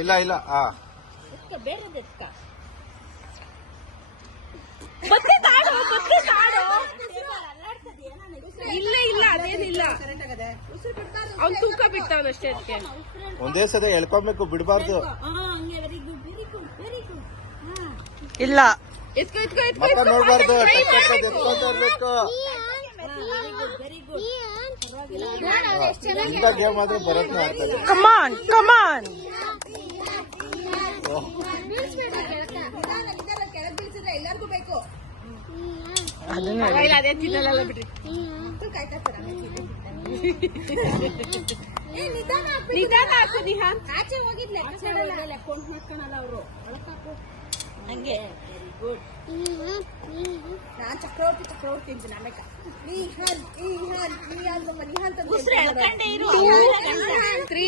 ಇಲ್ಲ ಇಲ್ಲ ಬೇರೆ ಇಲ್ಲ ಇಲ್ಲ ಅದೇನಿಲ್ಲ ಅವ್ನು ತೂಕ ಬಿಡ್ತಾವನಷ್ಟೇ ಅದಕ್ಕೆ ಒಂದೇ ಸಲ ಎಳ್ಕೊಬೇಕು ಬಿಡಬಾರ್ದು ಇಲ್ಲ ನೋಡ್ಬಾರ್ದು ಎತ್ಕೊಂಡ್ಬೇಕು ಇಂಥ ಗೇಮ್ ಆದ್ರೆ ಬರತ್ನ ಆಗ್ತದೆ ಕಮಾನ್ ಕಮಾನ್ ಎಲ್ಲರಿಗೂ ಬೇಕು ಅದನ್ನ ಅದೇ ತಿನ್ನಲ್ಲ ಬಿಡ್ರಿ ನಿಧಾನ ಹಾಕು ನಿಹಾನ್ ಆಚೆ ಹೋಗಿದ್ಲೆ ಅಕೌಂಟ್ ಮಾಡ್ಕೊಳಲ್ಲ ಅವರು ಹಂಗೆ ವೆರಿ ಗುಡ್ ನಾನ್ ಚಕ್ರವರ್ತಿ ಅಂತೀನಿ ಆಮೇಲೆ ನಿಹಾನ್ ನಿಹಾನ್ ನಿಹಾನ್ ನಿಹಾನ್ 3